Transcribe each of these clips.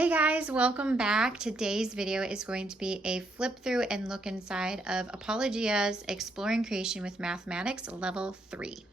Hey guys, welcome back. Today's video is going to be a flip through and look inside of Apologia's Exploring Creation with Mathematics Level 3.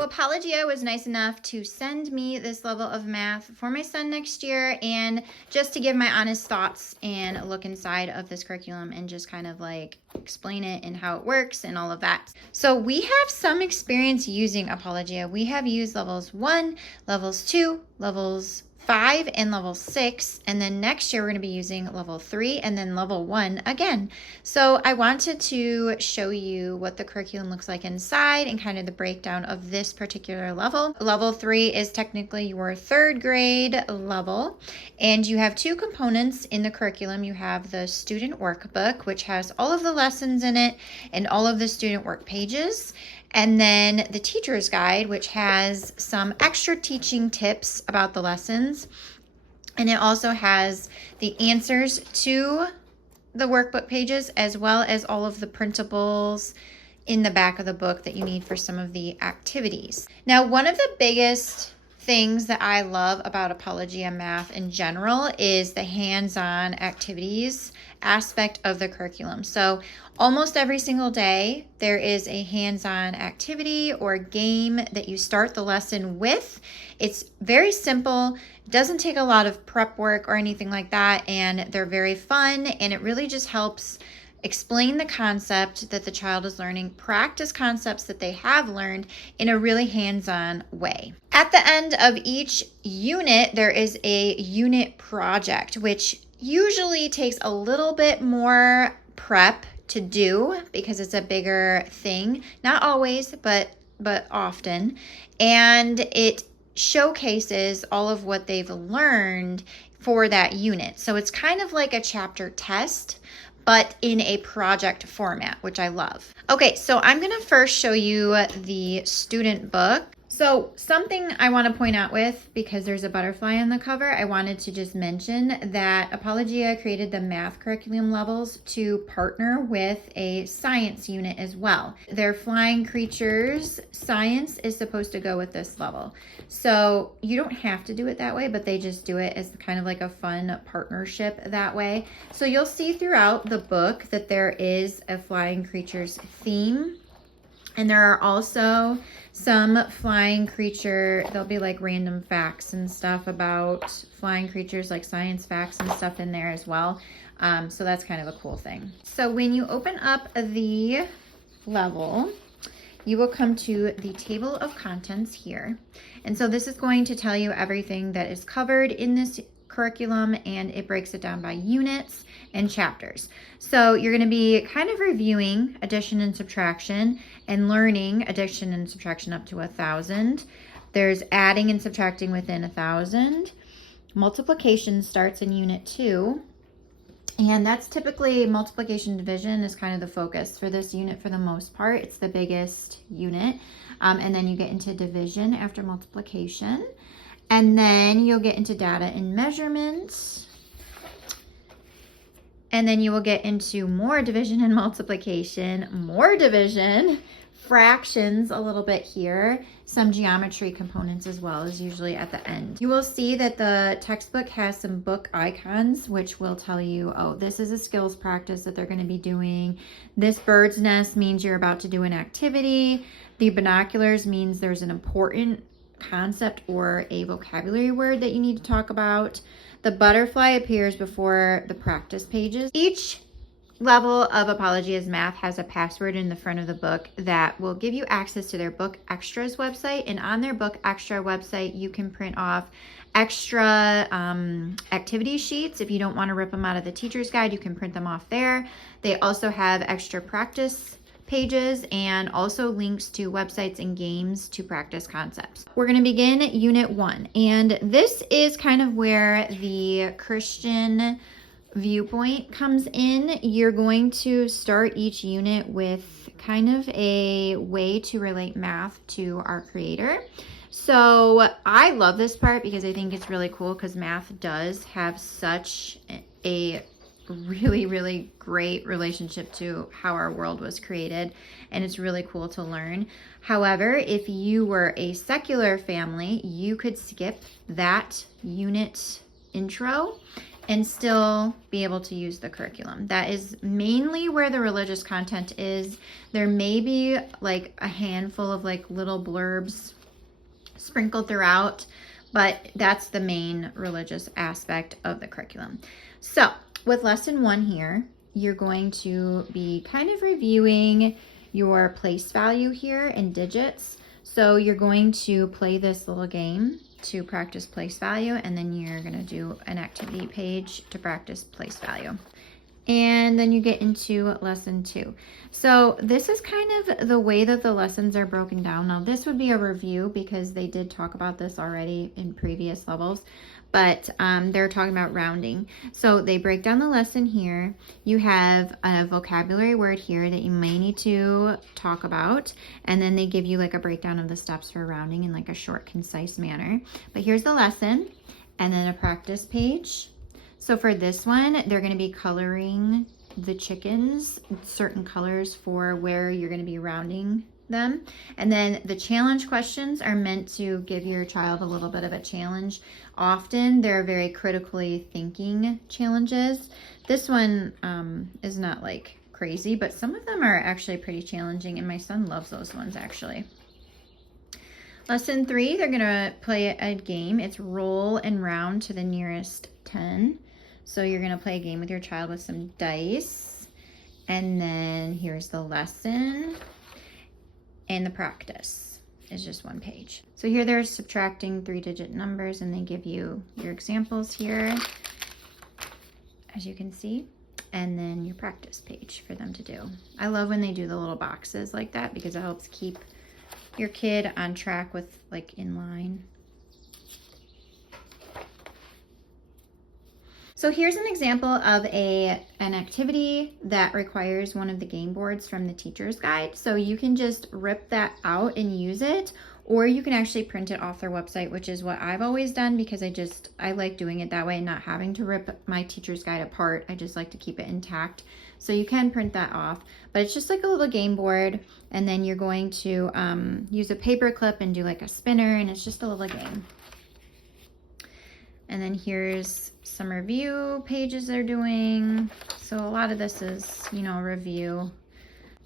Apologia was nice enough to send me this level of math for my son next year, and just to give my honest thoughts and look inside of this curriculum and just kind of like explain it and how it works and all of that. So we have some experience using Apologia. We have used levels 1, levels 2, levels 5, and level 6, and then next year we're going to be using level 3 and then level 1 again. So I wanted to show you what the curriculum looks like inside and kind of the breakdown of this particular level. Level 3 is technically your 3rd grade level, and you have two components in the curriculum. You have the student workbook, which has all of the lessons in it and all of the student work pages. And then the teacher's guide, which has some extra teaching tips about the lessons. And it also has the answers to the workbook pages, as well as all of the printables in the back of the book that you need for some of the activities. Now, one of the biggest things that I love about Apologia Math in general is the hands-on activities aspect of the curriculum. So almost every single day there is a hands-on activity or game that you start the lesson with. It's very simple, doesn't take a lot of prep work or anything like that, and they're very fun, and it really just helps explain the concept that the child is learning, practice concepts that they have learned in a really hands-on way. At the end of each unit, there is a unit project, which usually takes a little bit more prep to do because it's a bigger thing. Not always, but often. And it showcases all of what they've learned for that unit. So it's kind of like a chapter test, but in a project format, which I love. Okay, so I'm gonna first show you the student book. So something I want to point out with, because there's a butterfly on the cover, I wanted to just mention that Apologia created the math curriculum levels to partner with a science unit as well. Their flying creatures science is supposed to go with this level. So you don't have to do it that way, but they just do it as kind of like a fun partnership that way. So you'll see throughout the book that there is a flying creatures theme. And there are also some flying creature, there'll be like random facts and stuff about flying creatures, like science facts and stuff in there as well. So that's kind of a cool thing. So when you open up the level, you will come to the table of contents here. And so this is going to tell you everything that is covered in this curriculum, and it breaks it down by units and chapters. So you're going to be kind of reviewing addition and subtraction and learning addition and subtraction up to 1,000. There's adding and subtracting within 1,000. Multiplication starts in unit 2. And that's typically multiplication division is kind of the focus for this unit for the most part. It's the biggest unit. And then you get into division after multiplication. And then you'll get into data and measurement. And then you will get into more division and multiplication, more division, fractions a little bit here, some geometry components as well is usually at the end. You will see that the textbook has some book icons, which will tell you, oh, this is a skills practice that they're going to be doing. This bird's nest means you're about to do an activity. The binoculars means there's an important concept or a vocabulary word that you need to talk about. The butterfly appears before the practice pages. Each level of Apologia's Math has a password in the front of the book that will give you access to their Book Extras website. And on their Book Extra website, you can print off extra activity sheets. If you don't want to rip them out of the teacher's guide, you can print them off there. They also have extra practice pages and also links to websites and games to practice concepts. We're going to begin unit 1, and this is kind of where the Christian viewpoint comes in. You're going to start each unit with kind of a way to relate math to our Creator. So I love this part because I think it's really cool because math does have such a really, really great relationship to how our world was created, and it's really cool to learn. However, if you were a secular family, you could skip that unit intro and still be able to use the curriculum. That is mainly where the religious content is. There may be like a handful of like little blurbs sprinkled throughout, but that's the main religious aspect of the curriculum. So with lesson 1 here, you're going to be kind of reviewing your place value here in digits. So you're going to play this little game to practice place value, and then you're going to do an activity page to practice place value. And then you get into lesson 2. So this is kind of the way that the lessons are broken down. Now this would be a review because they did talk about this already in previous levels, but they're talking about rounding. So they break down the lesson here. You have a vocabulary word here that you may need to talk about, and then they give you like a breakdown of the steps for rounding in like a short, concise manner. But here's the lesson, and then a practice page. So for this one, they're going to be coloring the chickens certain colors for where you're going to be rounding them. And then the challenge questions are meant to give your child a little bit of a challenge. Often they're very critically thinking challenges. This one is not like crazy, but some of them are actually pretty challenging, and my son loves those ones actually. Lesson 3, they're going to play a game. It's roll and round to the nearest 10. So you're going to play a game with your child with some dice. And then here's the lesson. And the practice is just 1 page. So here they're subtracting 3-digit numbers, and they give you your examples here, as you can see, and then your practice page for them to do. I love when they do the little boxes like that because it helps keep your kid on track with like in line. So here's an example of an activity that requires one of the game boards from the teacher's guide. So you can just rip that out and use it, or you can actually print it off their website, which is what I've always done because I like doing it that way and not having to rip my teacher's guide apart. I just like to keep it intact. So you can print that off, but it's just like a little game board, and then you're going to use a paper clip and do like a spinner, and it's just a little game. And then here's some review pages they're doing. So a lot of this is, you know, review.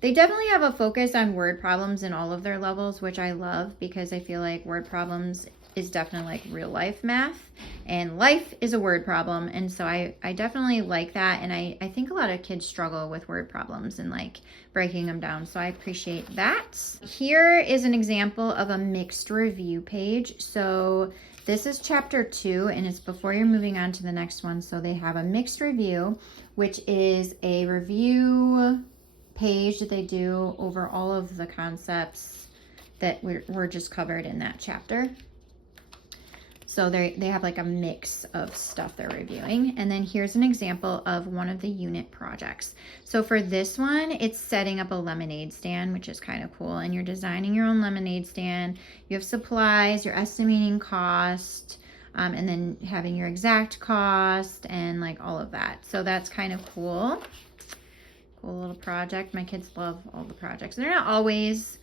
They definitely have a focus on word problems in all of their levels, which I love because I feel like word problems is definitely like real life math, and life is a word problem. And so I definitely like that. And I think a lot of kids struggle with word problems and like breaking them down. So I appreciate that. Here is an example of a mixed review page. So this is chapter 2, and it's before you're moving on to the next one. So they have a mixed review, which is a review page that they do over all of the concepts that were just covered in that chapter. So they have like a mix of stuff they're reviewing. And then here's an example of one of the unit projects. So for this one, it's setting up a lemonade stand, which is kind of cool. And you're designing your own lemonade stand. You have supplies, you're estimating cost, and then having your exact cost and like all of that. So that's kind of cool. Cool little project. My kids love all the projects. They're not always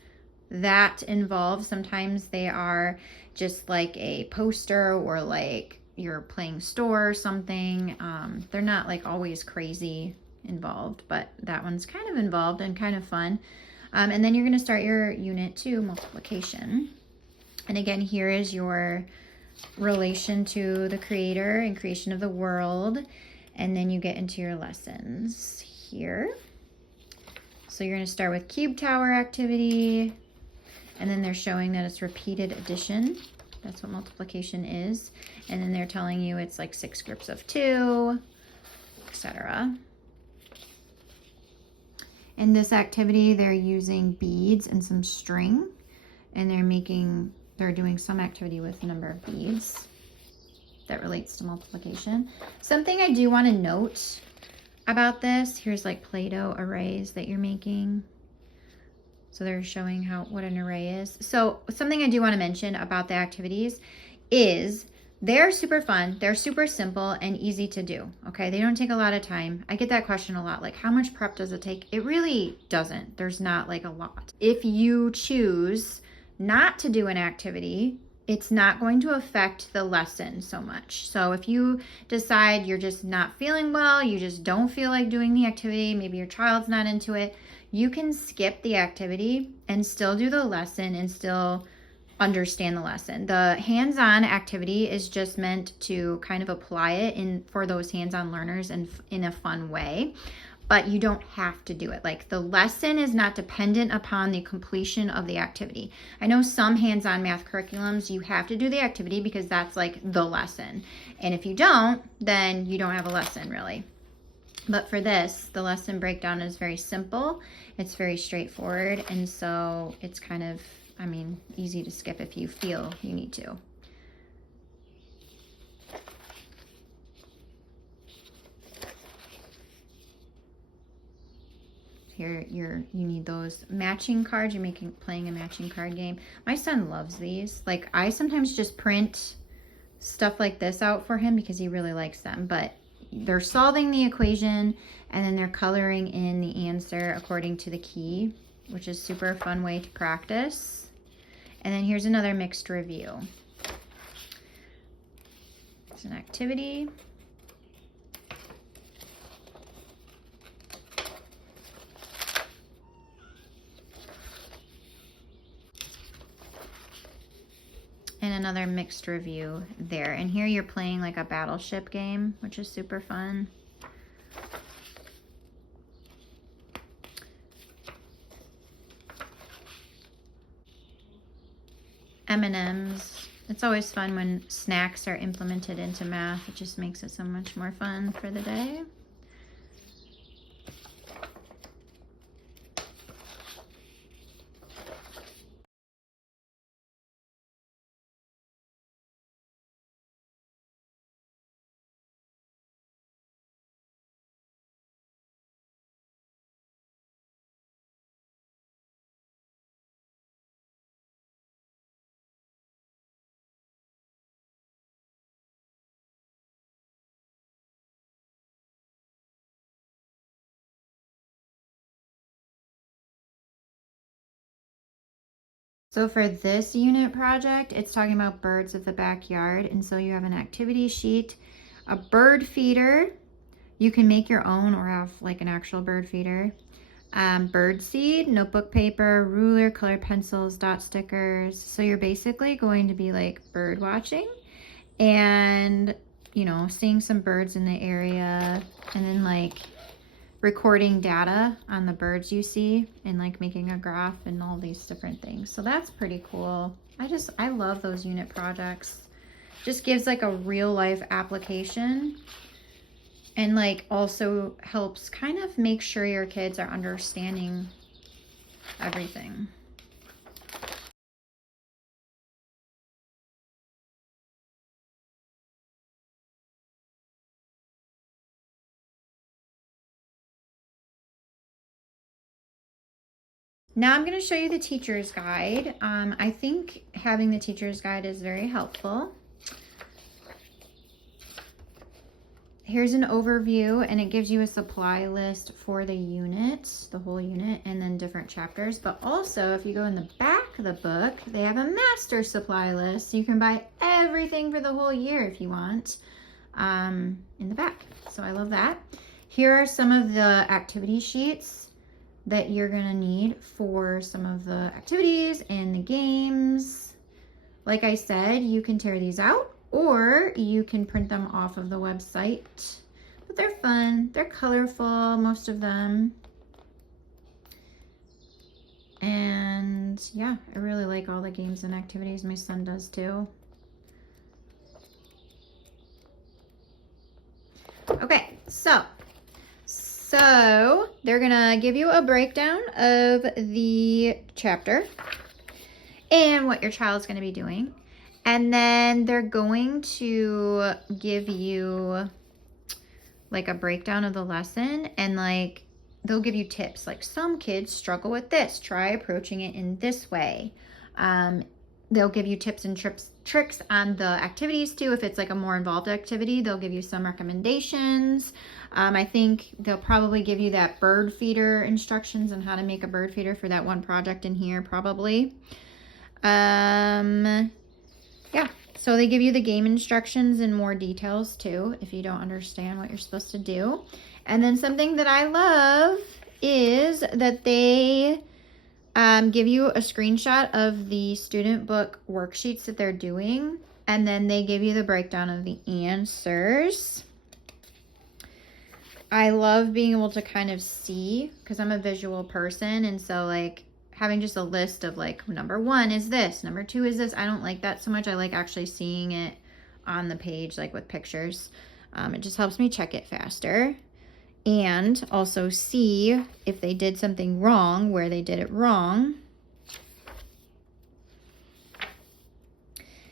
that involved. Sometimes they are just like a poster or like you're playing store or something. They're not like always crazy involved, but that one's kind of involved and kind of fun. And then you're going to start your unit 2 multiplication. And again, here is your relation to the creator and creation of the world. And then you get into your lessons here. So you're going to start with cube tower activity. And then they're showing that it's repeated addition. That's what multiplication is. And then they're telling you it's like 6 groups of 2, etc. In this activity, they're using beads and some string. And they're doing some activity with a number of beads that relates to multiplication. Something I do want to note about this, here's like Play-Doh arrays that you're making. So they're showing what an array is. So something I do want to mention about the activities is They're super fun. They're super simple and easy to do. Okay. They don't take a lot of time. I get that question a lot. Like, how much prep does it take? It really doesn't. There's not like a lot. If you choose not to do an activity, it's not going to affect the lesson so much. So if you decide you're just not feeling well, you just don't feel like doing the activity, maybe your child's not into it, you can skip the activity and still do the lesson and still understand the lesson. The hands-on activity is just meant to kind of apply it for those hands-on learners and in a fun way, but you don't have to do it. Like, the lesson is not dependent upon the completion of the activity. I know some hands-on math curriculums, you have to do the activity because that's like the lesson. And if you don't, then you don't have a lesson really. But for this, the lesson breakdown is very simple. It's very straightforward. And so it's kind of, I mean, easy to skip if you feel you need to. Here, you need those matching cards. You're playing a matching card game. My son loves these. Like, I sometimes just print stuff like this out for him because he really likes them. But they're solving the equation and then they're coloring in the answer according to the key, which is super fun way to practice. And then here's another mixed review. It's an activity. And another mixed review there. And here you're playing like a battleship game, which is super fun. M&Ms. It's always fun when snacks are implemented into math. It just makes it so much more fun for the day. So for this unit project, it's talking about birds of the backyard. And so you have an activity sheet, a bird feeder. You can make your own or have like an actual bird feeder. Bird seed, notebook paper, ruler, colored pencils, dot stickers. So you're basically going to be like bird watching and, you know, seeing some birds in the area and then like recording data on the birds you see and like making a graph and all these different things. So that's pretty cool. I love those unit projects. Just gives like a real life application and like also helps kind of make sure your kids are understanding everything. Now I'm going to show you the teacher's guide. I think having the teacher's guide is very helpful. Here's an overview and it gives you a supply list for the unit, the whole unit, and then different chapters. But also if you go in the back of the book, they have a master supply list. So you can buy everything for the whole year if you want in the back. So I love that. Here are some of the activity sheets that you're gonna need for some of the activities and the games. Like I said, you can tear these out or you can print them off of the website. But they're fun, they're colorful, most of them. And yeah, I really like all the games and activities. My son does too. Okay, so they're gonna give you a breakdown of the chapter and what your child's gonna be doing. And then they're going to give you like a breakdown of the lesson and like they'll give you tips. Like some kids struggle with this, try approaching it in this way. they'll give you tips and tricks on the activities too. If it's like a more involved activity, they'll give you some recommendations. I think they'll probably give you that bird feeder instructions on how to make a bird feeder for that one project in here probably. Yeah, so they give you the game instructions and more details too if you don't understand what you're supposed to do. And then something that I love is that they give you a screenshot of the student book worksheets that they're doing, and then they give you the breakdown of the answers. I love being able to kind of see, because I'm a visual person, and so like having just a list of like number 1 is this, number 2 is this. I don't like that so much. I like actually seeing it on the page, like with pictures. It just helps me check it faster. And also see if they did something wrong, where they did it wrong.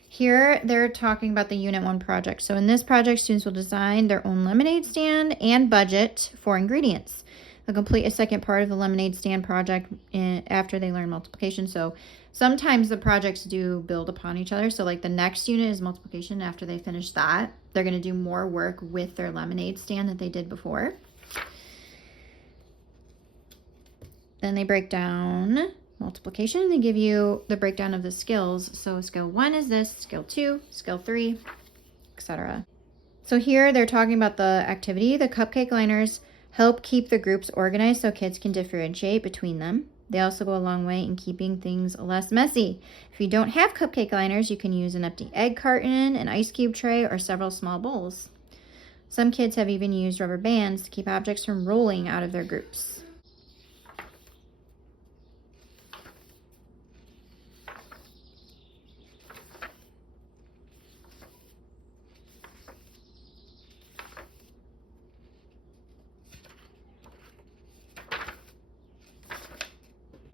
Here, they're talking about the Unit 1 project. So in this project, students will design their own lemonade stand and budget for ingredients. They'll complete a second part of the lemonade stand project after they learn multiplication. So sometimes the projects do build upon each other. So like the next unit is multiplication. After they finish that, they're going to do more work with their lemonade stand that they did before. Then they break down multiplication and they give you the breakdown of the skills. So skill 1 is this, skill 2, skill 3, etc. So here they're talking about the activity. The cupcake liners help keep the groups organized so kids can differentiate between them. They also go a long way in keeping things less messy. If you don't have cupcake liners, you can use an empty egg carton, an ice cube tray, or several small bowls. Some kids have even used rubber bands to keep objects from rolling out of their groups.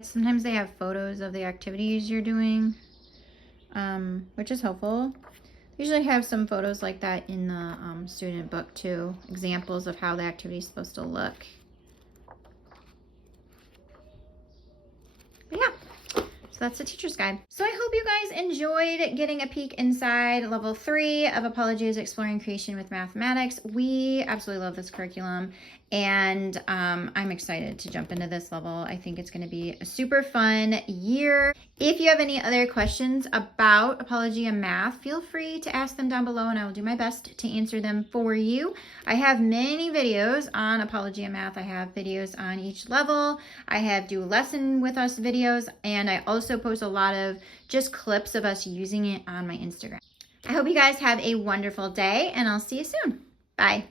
Sometimes they have photos of the activities you're doing, which is helpful. They usually have some photos like that in the student book too, examples of how the activity is supposed to look. But yeah, so that's the teacher's guide. So I hope you guys enjoyed getting a peek inside level 3 of Apologia's Exploring Creation with Mathematics. We absolutely love this curriculum, and I'm excited to jump into this level. I think it's going to be a super fun year. If you have any other questions about Apologia Math, feel free to ask them down below and I will do my best to answer them for you. I have many videos on Apologia Math. I have videos on each level. I have do lesson with us videos, and I also post a lot of just clips of us using it on my Instagram. I hope you guys have a wonderful day, and I'll see you soon. Bye.